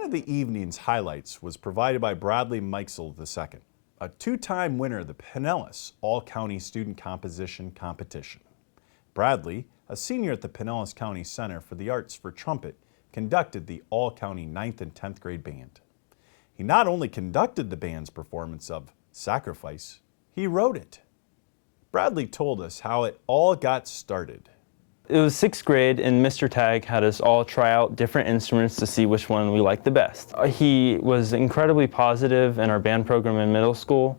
One of the evening's highlights was provided by Bradley Mikesell II, a two-time winner of the Pinellas All-County Student Composition Competition. Bradley, a senior at the Pinellas County Center for the Arts for Trumpet, conducted the all-county 9th and 10th grade band. He not only conducted the band's performance of Sacrifice, he wrote it. Bradley told us how it all got started. It was 6th grade, and Mr. Tagg had us all try out different instruments to see which one we liked the best. He was incredibly positive in our band program in middle school,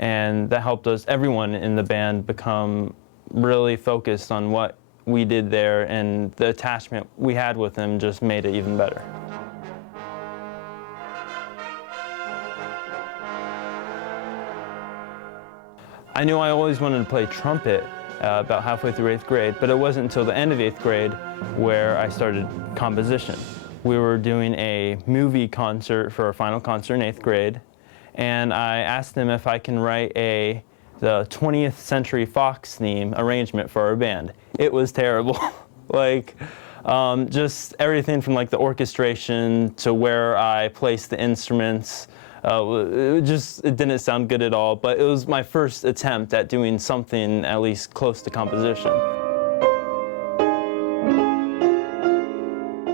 and that helped us, everyone in the band, become really focused on what we did there, and the attachment we had with him just made it even better. I knew I always wanted to play trumpet about halfway through 8th grade, but it wasn't until the end of 8th grade where I started composition. We were doing a movie concert for our final concert in 8th grade, and I asked him if I can write the 20th Century Fox theme arrangement for our band. It was terrible. Just everything from like the orchestration to where I placed the instruments. It didn't sound good at all, but it was my first attempt at doing something at least close to composition.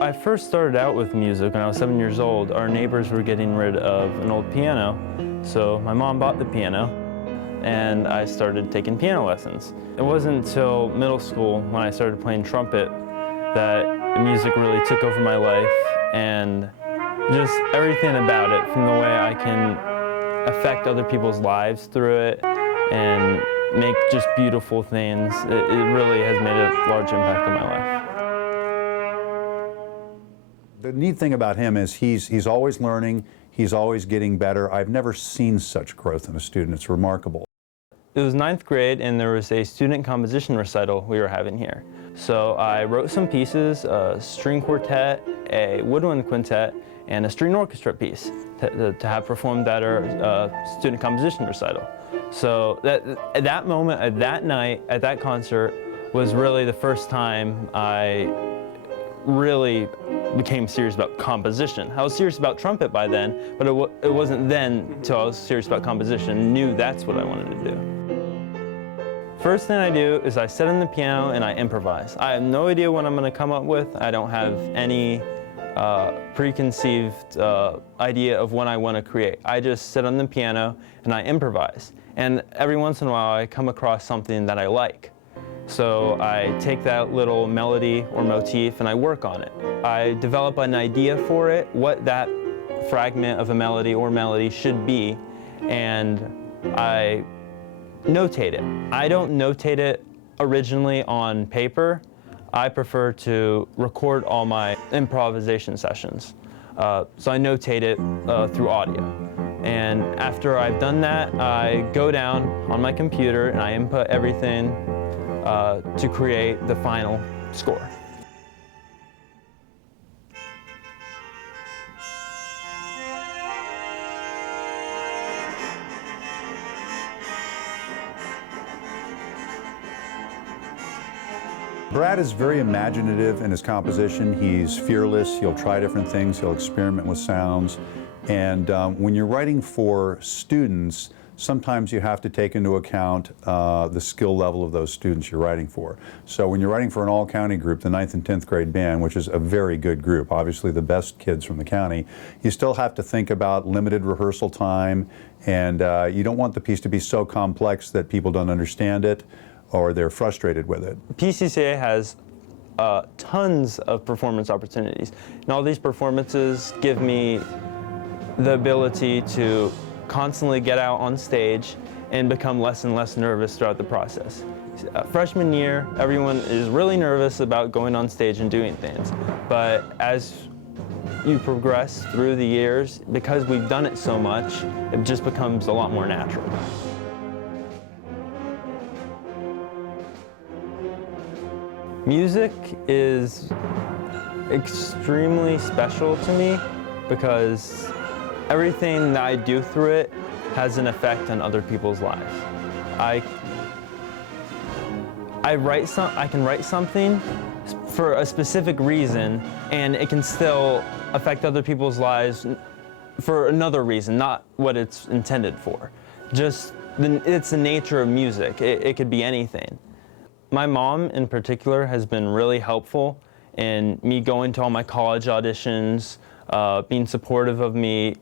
I first started out with music when I was 7 years old. Our neighbors were getting rid of an old piano, so my mom bought the piano, and I started taking piano lessons. It wasn't until middle school when I started playing trumpet that music really took over my life, and just everything about it, from the way I can affect other people's lives through it and make just beautiful things, it really has made a large impact on my life. The neat thing about him is he's always learning, he's always getting better. I've never seen such growth in a student. It's remarkable. It was 9th grade, and there was a student composition recital we were having here. So I wrote some pieces, a string quartet, a woodwind quintet, and a string orchestra piece to have performed at our student composition recital. So at that moment, at that night, at that concert, was really the first time I really became serious about composition. I was serious about trumpet by then, but it wasn't then until I was serious about composition, knew that's what I wanted to do. First thing I do is I sit on the piano and I improvise. I have no idea what I'm going to come up with. I don't have any preconceived idea of what I want to create. I just sit on the piano and I improvise. And every once in a while I come across something that I like. So I take that little melody or motif and I work on it. I develop an idea for it, what that fragment of a melody or melody should be, and I notate it. I don't notate it originally on paper. I prefer to record all my improvisation sessions. So I notate it through audio. And after I've done that, I go down on my computer and I input everything to create the final score. Brad is very imaginative in his composition. He's fearless. He'll try different things. He'll experiment with sounds. And when you're writing for students, sometimes you have to take into account the skill level of those students you're writing for. So when you're writing for an all-county group, the 9th and 10th grade band, which is a very good group, obviously the best kids from the county, you still have to think about limited rehearsal time, and you don't want the piece to be so complex that people don't understand it or they're frustrated with it. PCCA has tons of performance opportunities, and all these performances give me the ability to constantly get out on stage and become less and less nervous throughout the process. Freshman year, everyone is really nervous about going on stage and doing things, but as you progress through the years, because we've done it so much, it just becomes a lot more natural. Music is extremely special to me because everything that I do through it has an effect on other people's lives. I can write something for a specific reason, and it can still affect other people's lives for another reason, not what it's intended for. It's the nature of music. It could be anything. My mom in particular has been really helpful in me going to all my college auditions, being supportive of me,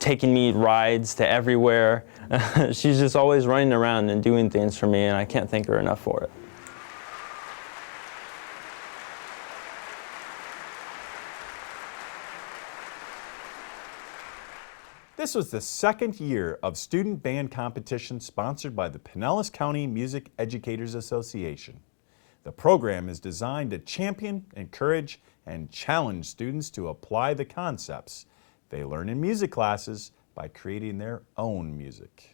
taking me rides to everywhere. She's just always running around and doing things for me, and I can't thank her enough for it. This was the second year of student band competition sponsored by the Pinellas County Music Educators Association. The program is designed to champion, encourage, and challenge students to apply the concepts they learn in music classes by creating their own music.